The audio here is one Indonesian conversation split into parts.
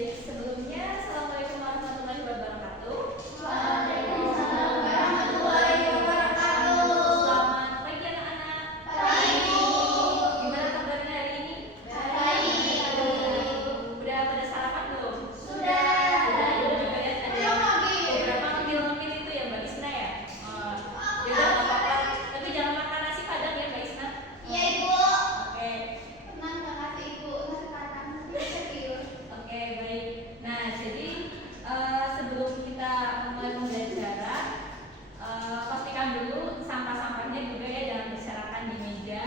Baik, sebelumnya Assalamualaikum warahmatullahi wabarakatuh. Waalaikumsalam warahmatullahi wabarakatuh. Selamat pagi anak-anak. Pagi. Gimana kabarnya hari ini? Baik. Udah pada sarapan belum? Sudah. Udah juga ya ada Belum lagi. beberapa ngemil-ngemil itu ya Mbak Isna ya? Ya udah nggak apa-apa. Tapi jangan makan nasi padang ya Mbak Isna. Iya Ibu. Oke. Pernah nggak kasih Ibu nasi padang? Serius. Oke, baik. Nah, jadi sebelum kita mulai pembelajaran, pastikan dulu sampah-sampahnya juga ya, jangan berserakan di meja.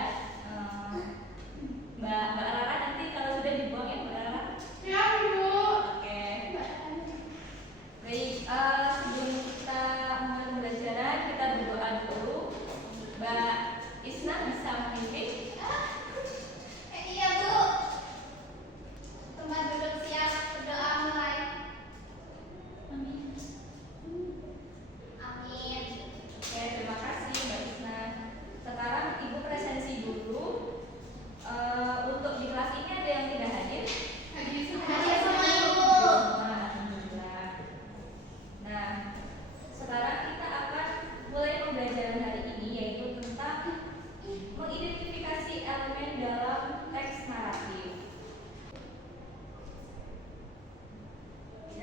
Mbak Rara nanti kalau sudah dibuang ya Mbak Rara. Siap Ibu. Oke. Baik, sebelum kita mulai pembelajaran, kita berdoa dulu. Mbak Isna bisa memimpin? Iya Bu. Tempat duduk siap, berdoa mulai. Amin. Oke, terima kasih Mbak Isna. Sekarang Ibu presensi dulu. Untuk di kelas ini ada yang tidak hadir? Hadir semua Ibu. Alhamdulillah. Nah, sekarang kita akan mulai pembelajaran hari ini, yaitu tentang mengidentifikasi elemen dalam teks naratif.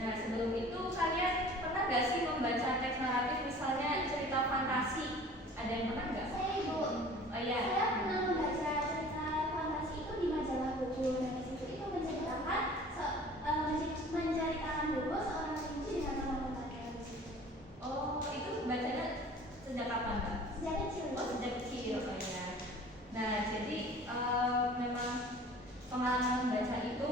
Nah, sebelum itu kalian pernah nggak sih membaca teks naratif, misalnya cerita fantasi? Ada yang pernah nggak? Saya Ibu. Oh iya. Saya pernah membaca cerita fantasi itu di majalah buku. Dan di situ itu menceritakan dulu seorang kelinci dengan teman-temannya di situ. Oh, itu bacanya sejak kapan Mbak? Sejak kecil. Oh, sejak kecil. Oh ya. Nah, jadi memang pengalaman membaca itu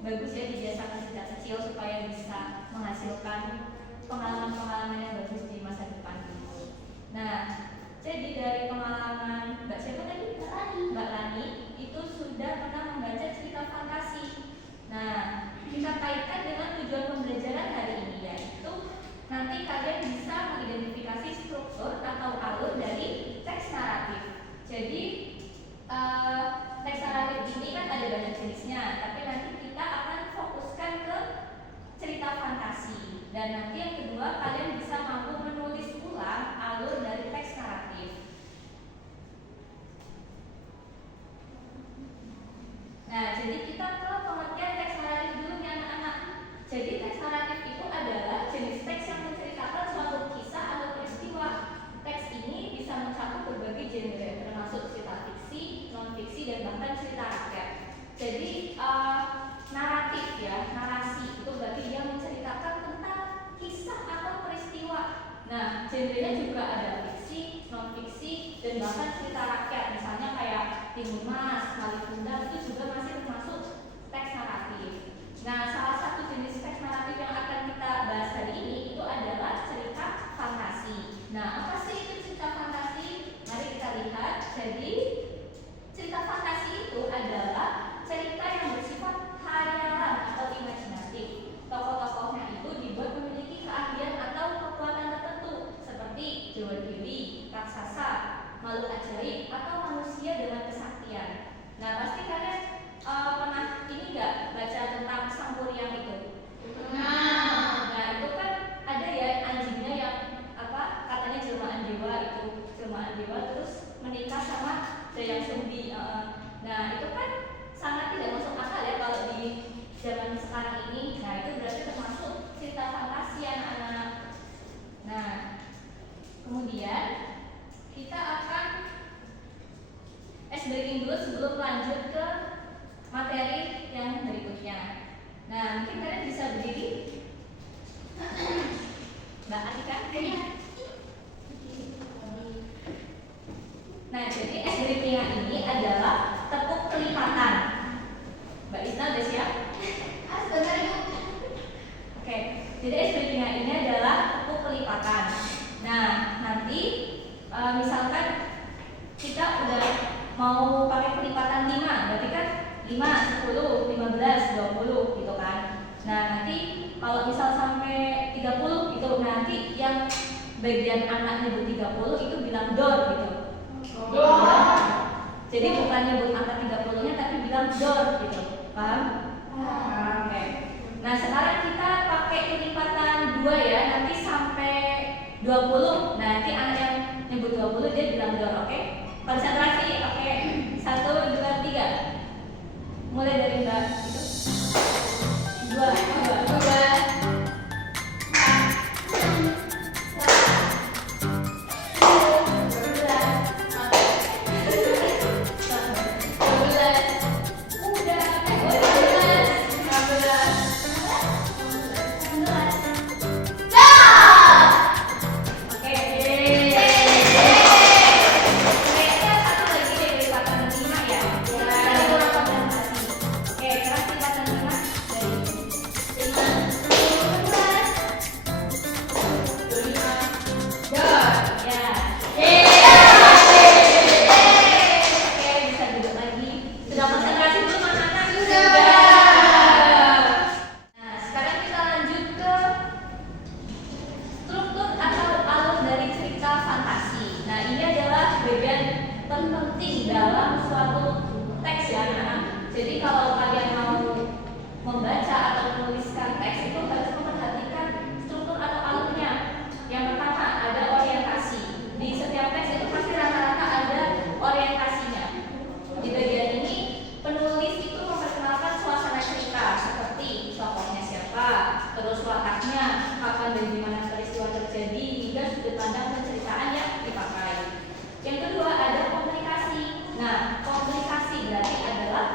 bagus ya, dibiasakan sejak kecil supaya bisa menghasilkan pengalaman-pengalaman yang bagus di masa depan. Nah, jadi dari pengalaman Mbak siapa tadi? Mbak Lani itu sudah pernah membaca cerita fantasi. Nah, kita kaitkan dengan tujuan pembelajaran hari ini, yaitu nanti kalian bisa mengidentifikasi struktur atau alur dari teks naratif. Jadi teks naratif ini kan ada banyak jenisnya, tapi nanti kita akan fokuskan ke cerita fantasi. Dan nanti yang kedua, kalian bisa mampu menulis ulang alur dari teks naratif. Nah, jadi kita ke pengertian teks naratif dulu nih anak-anak. Jadi teks naratif itu adalah jenis teks yang menceritakan suatu kisah atau peristiwa. Teks ini bisa mencakup berbagai genre, termasuk cerita fiksi, non-fiksi, dan bahkan cerita rakyat. Jadi naratif ya, narasi itu berarti dia menceritakan tentang kisah atau peristiwa. Nah, genrenya juga ada fiksi, non-fiksi, dan bahkan cerita rakyat. Misalnya kayak Timun Mas, Malih Kundang, itu juga masih termasuk teks naratif. Nah, salah satu jenis teks naratif yang akan kita bahas hari ini itu adalah cerita fantasi. Nah, apa sih itu cerita fantasi? Mari kita lihat. Jadi, cerita fantasi itu adalah cerita yang bersifat khayalan atau imajinatif. Tokoh-tokohnya itu dibuat memiliki keahlian atau kekuatan tertentu, seperti dewa dewi, raksasa, makhluk ajaib, atau manusia dengan kesaktian. Nah, pasti kalian pernah ini nggak baca tentang Sang Kuryang itu? Nah, itu kan ada ya anjingnya yang katanya jelmaan dewa, itu jelmaan dewa terus menikah sama Dayang Sumbi. Nah, itu kan sangat tidak masuk akal ya kalau di zaman sekarang ini. Nah, itu berarti termasuk cerita fantasi anak-anak. Nah, kemudian kita akan breaking dulu sebelum lanjut ke materi yang berikutnya. Nah, mungkin kalian bisa berdiri. Mbak Atika? Nah, jadi breaking ini adalah tepuk kelipatan. Mbak Isna udah siap? Sebentar Ibu. Oke, jadi breaking ini adalah tepuk kelipatan. Nah, nanti misalkan kita udah mau pakai kelipatan 5, berarti kan 5, 10, 15, 20 gitu kan. Nah, nanti kalau misal sampai 30 gitu, nanti yang bagian anak nyebut 30 itu bilang dor gitu. Jadi bukan nyebut angka 30-nya tapi bilang dor gitu. Paham? Oke. Nah, Nah, sekarang kita pakai kelipatan 2 ya, nanti sampai 20. Nanti anak yang nyebut 20 dia bilang door, oke? Konsentrasi, oke. 1, 2, 3. Mulai dari Mbak itu. 2, 2. Penting dalam suatu teks ya anak-anak. Jadi kalau kalian mau membaca atau menuliskan teks itu harus memperhatikan struktur atau alurnya. Yang pertama ada orientasi. Di setiap teks itu pasti rata-rata ada orientasinya. Di bagian ini penulis itu memperkenalkan suasana cerita seperti tokohnya siapa, terus wataknya, kapan dan di mana peristiwa terjadi, hingga sudut pandang penceritaan yang dipakai. Yang kedua ada komunikasi. Nah, komunikasi berarti adalah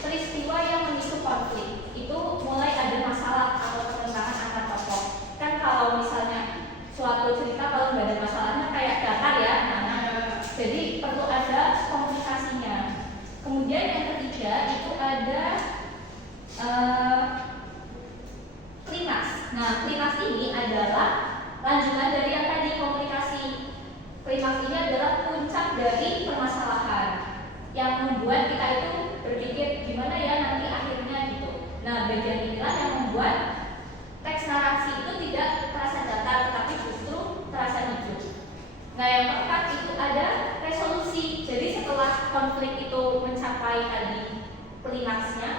peristiwa yang memicu konflik. Itu mulai ada masalah atau pertentangan antar tokoh. Kan kalau misalnya suatu cerita kalau nggak ada masalahnya kayak datar ya. Nah, jadi perlu ada komunikasinya. Kemudian yang ketiga itu ada klimaks. Nah, klimaks ini adalah lanjutan dari yang tadi komunikasi. Klimaks ini adalah puncak dari permasalahan yang membuat kita itu berpikir gimana ya nanti akhirnya gitu. Nah, bagian inilah yang membuat teks narasi itu tidak terasa datar tetapi justru terasa hidup. Nah, yang keempat itu ada resolusi. Jadi setelah konflik itu mencapai tadi klimaksnya,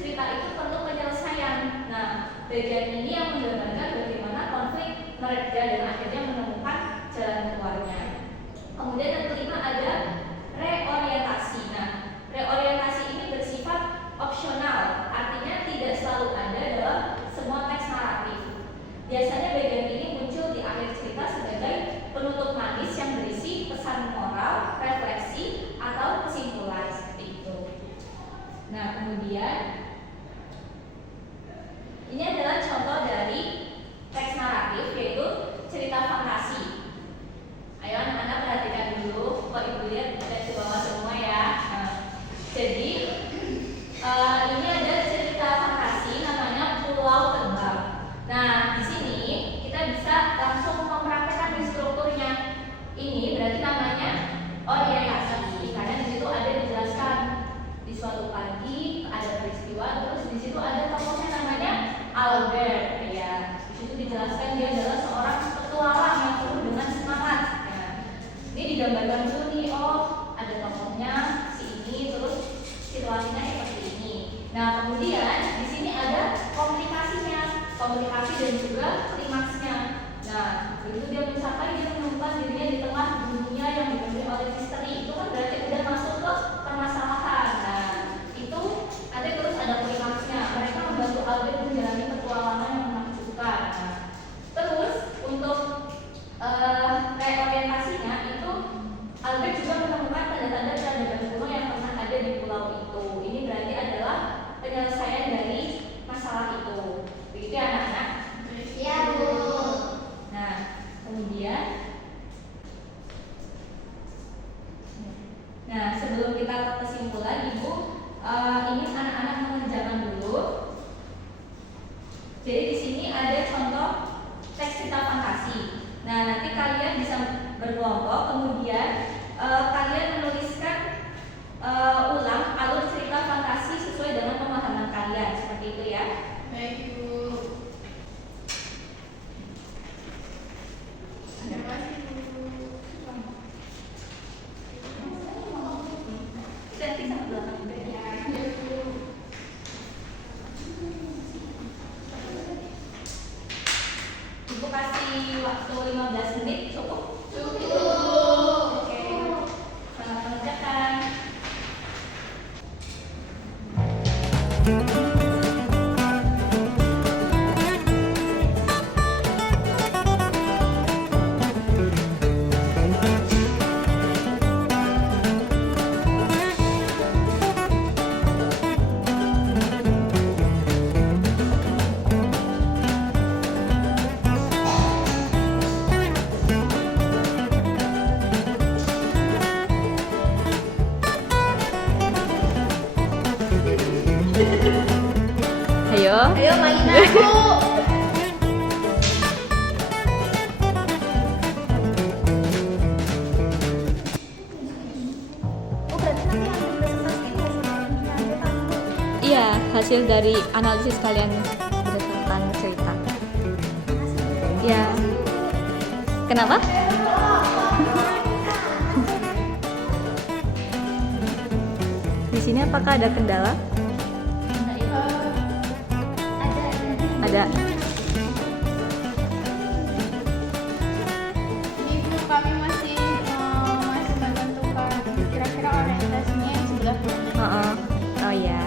cerita itu perlu penyelesaian. Nah, bagian ini yang menggambarkan bagaimana konflik mereda dan akhirnya menemukan jalan keluarnya. Kemudian yang kelima ada reorientasi. Nah, reorientasi ini bersifat opsional, artinya tidak selalu ada dalam semua teks naratif. Biasanya bagian ini muncul di akhir cerita sebagai penutup manis yang berisi pesan moral, refleksi, atau kesimpulan seperti itu. Nah, kemudian ini adalah contoh dari teks naratif yaitu cerita fantasi. Ayo anak-anak perhatikan dulu, kok ibu lihat ada di bawah semua ya. Nah, jadi ini ada cerita fantasi namanya Pulau Terbang. Nah, di sini kita bisa langsung mempraktekkan strukturnya. Ini berarti namanya orientasi. Karena di situ ada dijelaskan di suatu pagi ada peristiwa, terus di situ ada tokohnya namanya Albert. Ya, di situ dijelaskan dia adalah seorang petualang yang penuh dengan semangat. Ini digambarkan dulu nih, oh ada tokohnya si ini, terus situasinya seperti ini. Nah, kemudian di sini ada komunikasi dan juga klimaksnya. Nah, begitu dia mencapai, dia menemukan dirinya di tengah dunia yang dipenuhi oleh misteri. Itu kan berarti udah masuk ke permasalahan. Nah, itu ada terus ada klimaksnya. Mereka membantu Albert menjalani petualangan yang menakjubkan. Nah, terus untuk reorientasinya itu Albert juga menemukan tanda-tanda peradaban kuno yang pernah ada di pulau itu. Ini berarti adalah penyelesaian dari masalah itu. Begitu ya anak-anak? Iya, Bu. Nah, kemudian sebelum kita ke kesimpulan, Ibu ingin anak-anak mengerjakan dulu. Jadi di sini ada contoh teks cerita fantasi. Nah, nanti kalian bisa berkelompok, kemudian kalian menuliskan ulang alur cerita fantasi sesuai dengan pemahaman kalian, seperti itu ya. Baik, Bu. Terima kasih, Bu. Nanti sama belakang juga ya. Ya, Bu. Ayo. Ayo main aku. Oh berarti nanti yang presentasi ini hasilnya aja kamu. Iya, hasil dari analisis kalian berdasarkan cerita. Ya. Kenapa? Di sini apakah ada kendala? Ada. Ini itu kami masih menentukan kira-kira orientasinya yang sebelah mana. Oh ya.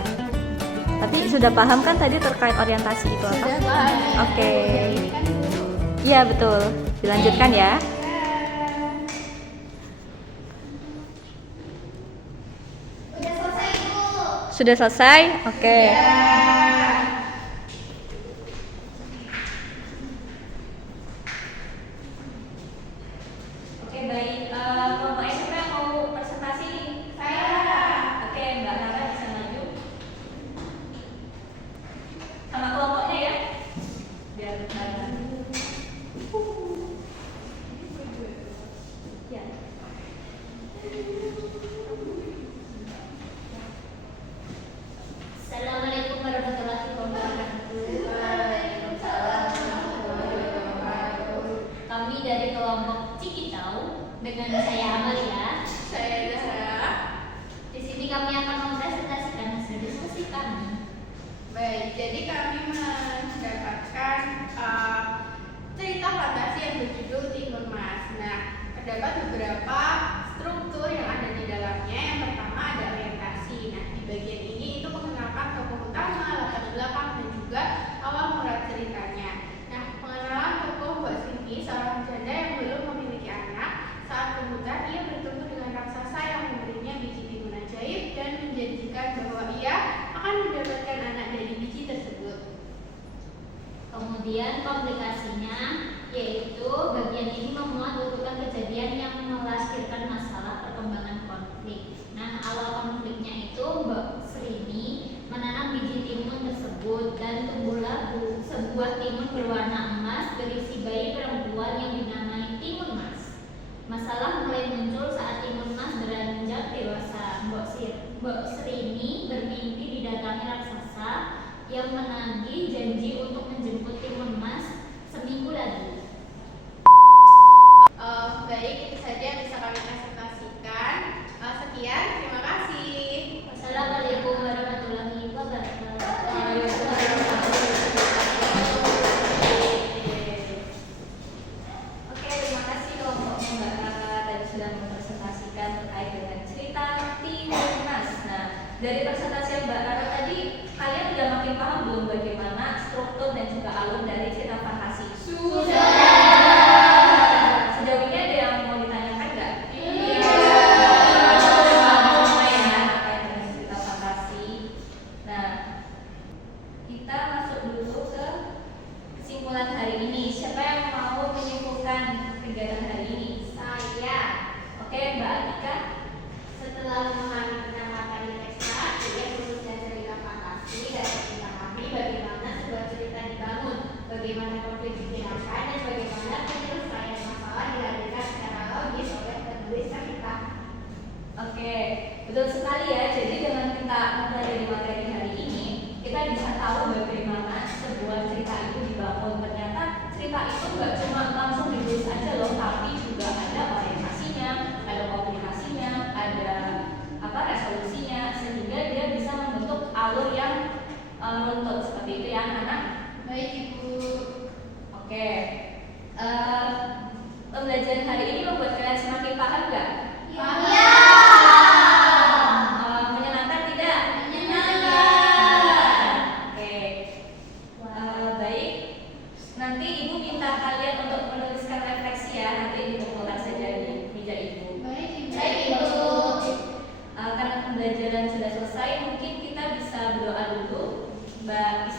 Tapi sudah paham kan tadi terkait orientasi itu apa? Sudah paham. Oke. Ini kan dulu. Iya betul. Dilanjutkan ya. Udah selesai Bu. Sudah selesai? Oke. Oke baik, kelompok siapa yang mau presentasi nih? Saya. Oke Mbak Nara bisa maju. Sama kelompoknya ya. Biar kelihatan. Ya. Assalamualaikum warahmatullahi wabarakatuh. Waalaikumsalam warahmatullahi wabarakatuh. Kami dari kelompok Cikitau dengan saya Amalia. Saya Zahra. Di sini kami akan mempresentasikan hasil diskusi kami. Baik, jadi kami mendapatkan cerita fantasi yang berjudul Timun Mas. Nah, terdapat beberapa struktur yang ada di dalamnya. Yang pertama ada orientasi. Nah, di bagian ini itu mengenalkan tokoh utama, latar belakang, dan juga awal mula ceritanya. Nah, pengenalan tokoh Mbak Siti, seorang janda yang belum memiliki anak. Saat kemudian ia bertemu dengan raksasa yang memberinya biji timun ajaib dan menjanjikan bahwa ia akan mendapatkan anak dari biji tersebut. Kemudian komplikasinya yaitu bagian ini memuat urutan kejadian yang melahirkan masalah perkembangan konflik. Nah, awal konfliknya itu Mbak Srini menanam biji timun tersebut dan tumbuhlah sebuah timun berwarna emas berisi bayi perempuan yang dinamai Timun Mas. Masalah mulai muncul saat Timun Mas beranjak dewasa. Mbak Srini bermimpi didatangi raksasa yang menagih janji untuk menjemput Timun Mas seminggu lagi. Baik, itu saja yang bisa kami presentasikan. Sekian, terima kasih. Wassalamualaikum warahmatullahi wabarakatuh. Oke, terima kasih kelompoknya Mbak Raka tadi sudah mempresentasikan terkait dengan cerita Timun Mas. Nah, dari presentasi Mbak Raka tadi, kalian sudah makin paham belum bagaimana struktur dan juga alur dari cerita fantasi? Sudah. Sejauh ini ada yang mau ditanyakan nggak? Iya. Semua ya terkait dengan cerita fantasi. Nah, kita masuk dulu ke kesimpulan hari ini. Siapa yang mau menyimpulkan kegiatan hari ini? Saya. Oke, Mbak Atika. Setelah memahami tentang materi teks ia khususnya cerita fantasi dan cerita kami bagaimana sebuah cerita dibangun, bagaimana konflik dijelaskan, dan bagaimana penyelesaian masalah dihadirkan secara logis oleh penulis cerita. Oke, betul sekali ya. Jadi dengan kita mempelajari materi hari ini, kita bisa tahu bagaimana sebuah cerita itu dibangun. Ternyata cerita itu nggak cuma langsung ditulis aja loh, tapi juga ada orientasinya, ada komunikasinya, ada resolusinya, sehingga dia bisa membentuk alur yang runtut seperti itu ya anak-anak. Baik, Ibu. Oke, pembelajaran hari ini membuat kalian semakin paham nggak? Iya. Menyenangkan tidak? Menyenangkan. Oke. Baik. Nanti Ibu minta kalian untuk menuliskan refleksi ya. Nanti dikumpulkan saja di meja Ibu. Baik, Ibu. Baik, Ibu. Karena pembelajaran sudah selesai, mungkin kita bisa berdoa dulu. Mbak